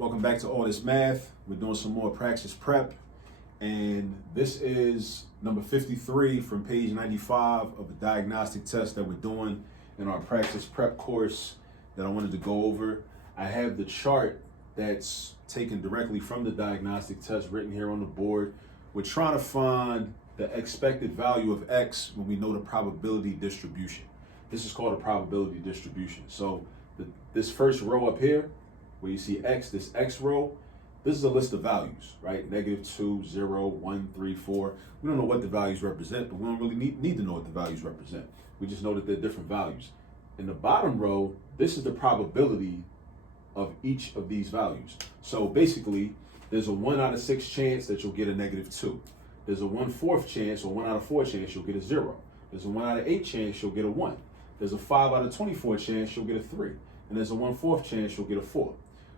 Welcome back to All This Math. We're doing some more Praxis Prep, and this is number 53 from page 95 of the diagnostic test that we're doing in our Praxis Prep course that I wanted to go over. I have the chart that's taken directly from the diagnostic test written here on the board. We're trying to find the expected value of X when we know the probability distribution. This is called a probability distribution. So this first row up here, where you see X, this X row, this is a list of values, right? -2, 0, 1, 3, 4. We don't know what the values represent, but we don't really need to know what the values represent. We just know that they're different values. In the bottom row, this is the probability of each of these values. So basically, there's a 1 out of 6 chance that you'll get a -2. There's a 1/4 chance or 1 out of 4 chance you'll get a 0. There's a 1 out of 8 chance you'll get a 1. There's a 5 out of 24 chance you'll get a 3. And there's a 1/4 chance you'll get a 4.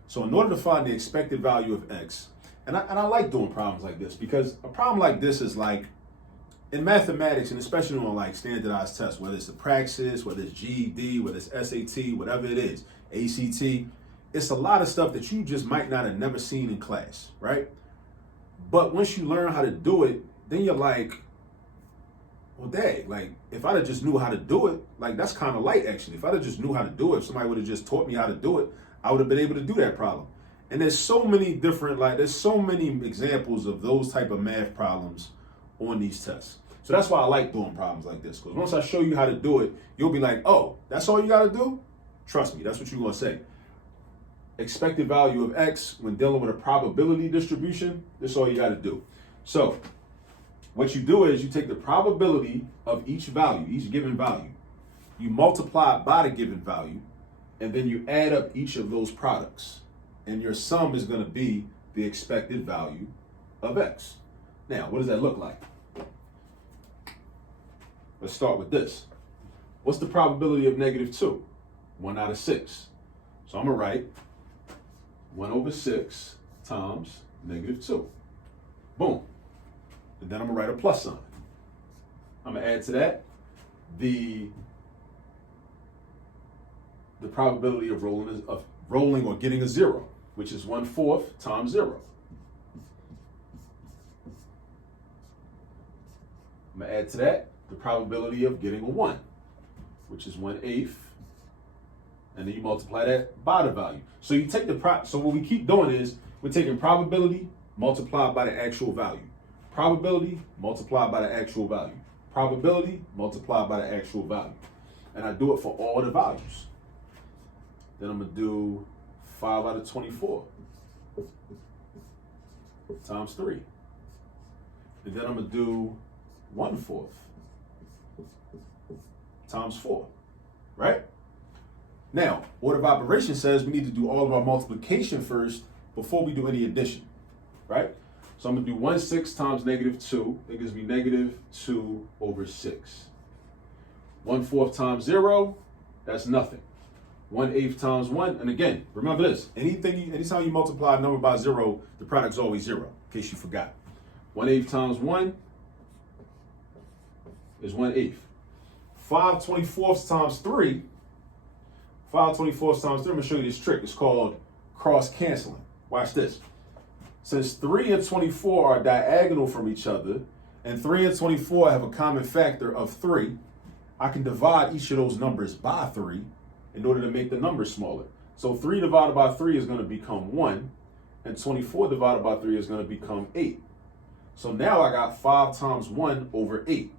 So in order to find the expected value of X, and I like doing problems like this, because a problem like this is like, in mathematics, and especially on like standardized tests, whether it's the Praxis, whether it's GED, whether it's SAT, whatever it is, ACT, it's a lot of stuff that you just might not have never seen in class, right? But once you learn how to do it, then you're like, well, dang, like if I'd have just knew how to do it, like that's kind of light actually. If I'd have just knew how to do it, if somebody would have just taught me how to do it, I would have been able to do that problem. And there's so many different, there's so many examples of those type of math problems on these tests. So that's why I like doing problems like this, because once I show you how to do it, you'll be like, oh, that's all you got to do? Trust me, that's what you're going to say. Expected value of X when dealing with a probability distribution, that's all you got to do. So what you do is you take the probability of each value, each given value, you multiply it by the given value, and then you add up each of those products. And your sum is going to be the expected value of X. Now, what does that look like? Let's start with this. What's the probability of -2? 1 out of 6. So I'm going to write 1/6 times -2. Boom. And then I'm going to write a plus sign. I'm going to add to that the probability of rolling or getting a 0, which is 1/4 times 0. I'm going to add to that the probability of getting a 1, which is 1/8. And then you multiply that by the value. So you take so what we keep doing is we're taking probability multiplied by the actual value. Probability multiplied by the actual value. Probability multiplied by the actual value. And I do it for all the values. Then I'm going to do 5 out of 24 times 3. And then I'm going to do 1/4 times 4, right? Now, order of operation says we need to do all of our multiplication first before we do any addition, right? So I'm going to do 1/6 times -2. That gives me -2/6. 1/4 times 0, that's nothing. 1/8 times 1, and again, remember this, anytime you multiply a number by 0, the product's always 0, in case you forgot. 1/8 times 1 is 1/8. 5/24 times 3, 5/24 times 3, I'm going to show you this trick. It's called cross-canceling. Watch this. Since 3 and 24 are diagonal from each other, and 3 and 24 have a common factor of 3, I can divide each of those numbers by 3 in order to make the number smaller. So 3 divided by 3 is going to become 1, and 24 divided by 3 is going to become 8. So now I got 5 times 1/8.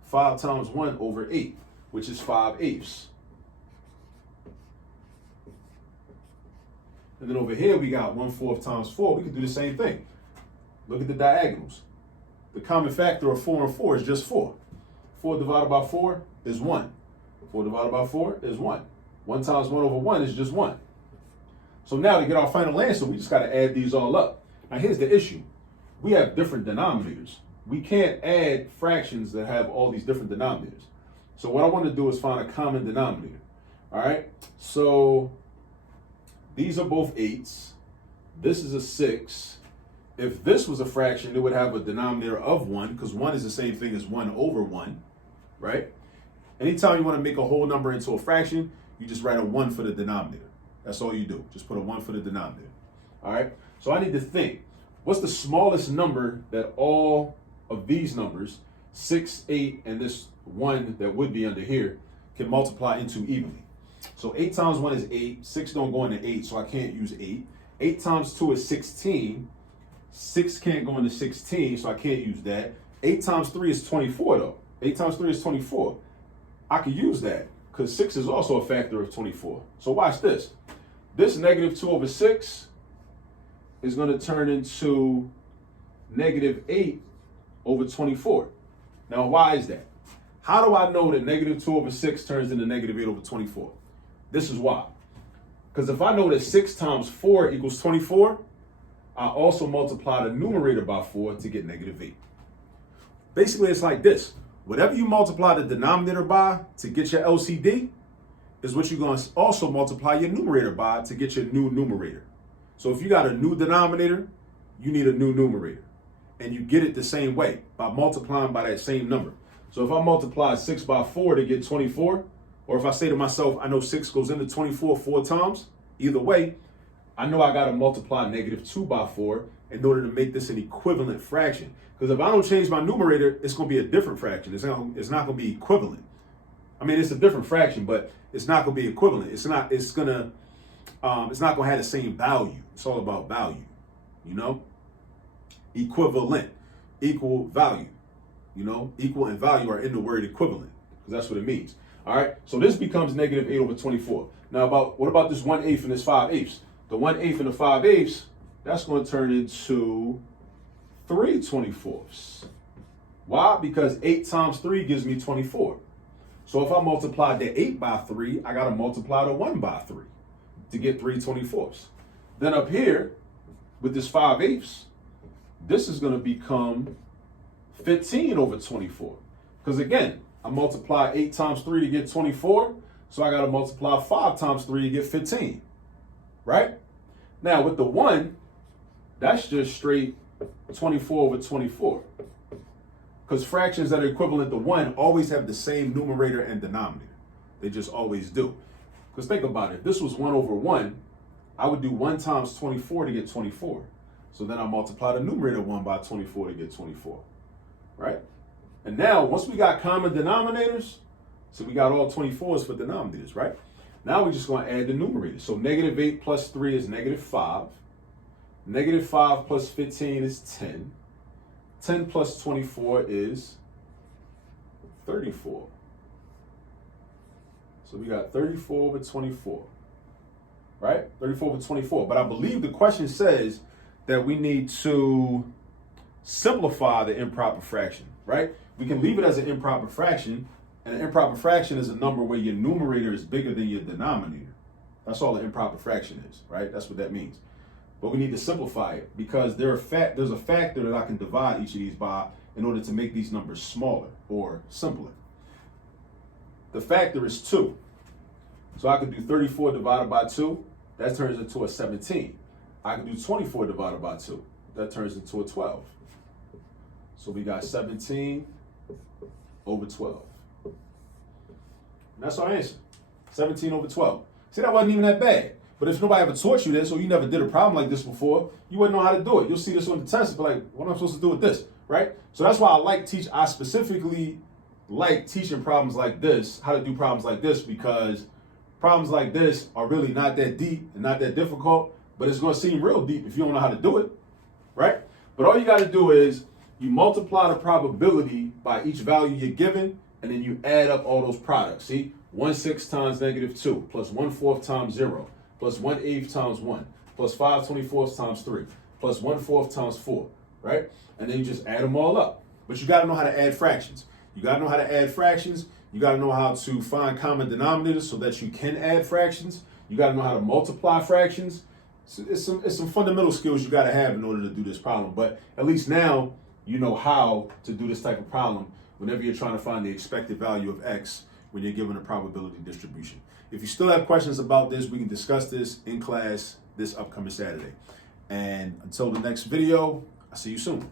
5 times 1/8, which is 5/8. And then over here we got 1/4 times 4. We can do the same thing. Look at the diagonals. The common factor of 4 and 4 is just 4. 4 divided by 4 is 1. 4 divided by 4 is 1. 1 times 1/1 is just 1. So now to get our final answer, we just got to add these all up. Now here's the issue. We have different denominators. We can't add fractions that have all these different denominators. So what I want to do is find a common denominator. All right? So these are both 8s. This is a 6. If this was a fraction, it would have a denominator of 1, because 1 is the same thing as 1/1, right? Anytime you want to make a whole number into a fraction, you just write a 1 for the denominator. That's all you do. Just put a 1 for the denominator. All right, so I need to think, what's the smallest number that all of these numbers, 6, 8, and this 1 that would be under here, can multiply into evenly? So 8 times 1 is 8, 6 don't go into 8, so I can't use 8. 8 times 2 is 16, 6 can't go into 16, so I can't use that. 8 times 3 is 24 though. 8 times 3 is 24. I could use that because 6 is also a factor of 24. So watch this. This negative 2 over 6 is going to turn into negative 8 over 24. Now, why is that? How do I know that negative 2 over 6 turns into negative 8 over 24? This is why. Because if I know that 6 times 4 equals 24, I also multiply the numerator by 4 to get negative 8. Basically, it's like this. Whatever you multiply the denominator by to get your LCD is what you're going to also multiply your numerator by to get your new numerator. So if you got a new denominator, you need a new numerator. And you get it the same way, by multiplying by that same number. So if I multiply 6 by 4 to get 24, or if I say to myself, I know 6 goes into 24 4 times, either way, I know I got to multiply negative 2 by 4 in order to make this an equivalent fraction. Because if I don't change my numerator, it's going to be a different fraction. It's not going to be equivalent. I mean, it's a different fraction, but it's not going to be equivalent. It's not going to have the same value. It's all about value, you know? Equivalent, equal value, you know? Equal and value are in the word equivalent, because that's what it means. All right, so this becomes negative 8 over 24. Now, what about this 1/8 and this 5/8? The 1/8 and the 5/8, that's going to turn into 3 24ths. Why? Because 8 times 3 gives me 24. So if I multiply the 8 by 3, I got to multiply the 1 by 3 to get 3 24ths. Then up here, with this 5/8, this is going to become 15 over 24. Because again, I multiply 8 times 3 to get 24, so I got to multiply 5 times 3 to get 15, right? Now with the 1, that's just straight 24 over 24. Because fractions that are equivalent to 1 always have the same numerator and denominator. They just always do. Because think about it. If this was 1 over 1, I would do 1 times 24 to get 24. So then I multiply the numerator 1 by 24 to get 24, right? And now, once we got common denominators, so we got all 24s for denominators, right? Now we're just going to add the numerators. So negative 8 plus 3 is negative 5. Negative 5 plus 15 is 10. 10 plus 24 is 34. So we got 34 over 24, right? 34 over 24. But I believe the question says that we need to simplify the improper fraction, right? We can leave it as an improper fraction, and an improper fraction is a number where your numerator is bigger than your denominator. That's all an improper fraction is, right? That's what that means. But we need to simplify it because there's a factor that I can divide each of these by in order to make these numbers smaller or simpler. The factor is 2. So I can do 34 divided by 2. That turns into a 17. I can do 24 divided by 2. That turns into a 12. So we got 17 over 12. And that's our answer. 17 over 12. See, that wasn't even that bad. But if nobody ever taught you this or you never did a problem like this before, you wouldn't know how to do it. You'll see this on the test and be like, what am I supposed to do with this, right? So that's why I specifically like teaching problems like this, how to do problems like this, because problems like this are really not that deep and not that difficult, but it's going to seem real deep if you don't know how to do it, right? But all you got to do is you multiply the probability by each value you're given, and then you add up all those products. See, 1/6 times negative 2, plus 1/4 times 0, plus 1/8 times 1, plus 5 24ths times 3, plus 1/4 times 4, right? And then you just add them all up. But you got to know how to add fractions. You got to know how to add fractions. You got to know how to find common denominators so that you can add fractions. You got to know how to multiply fractions. It's some fundamental skills you got to have in order to do this problem. But at least now you know how to do this type of problem whenever you're trying to find the expected value of X when you're given a probability distribution. If you still have questions about this, we can discuss this in class this upcoming Saturday. And until the next video, I'll see you soon.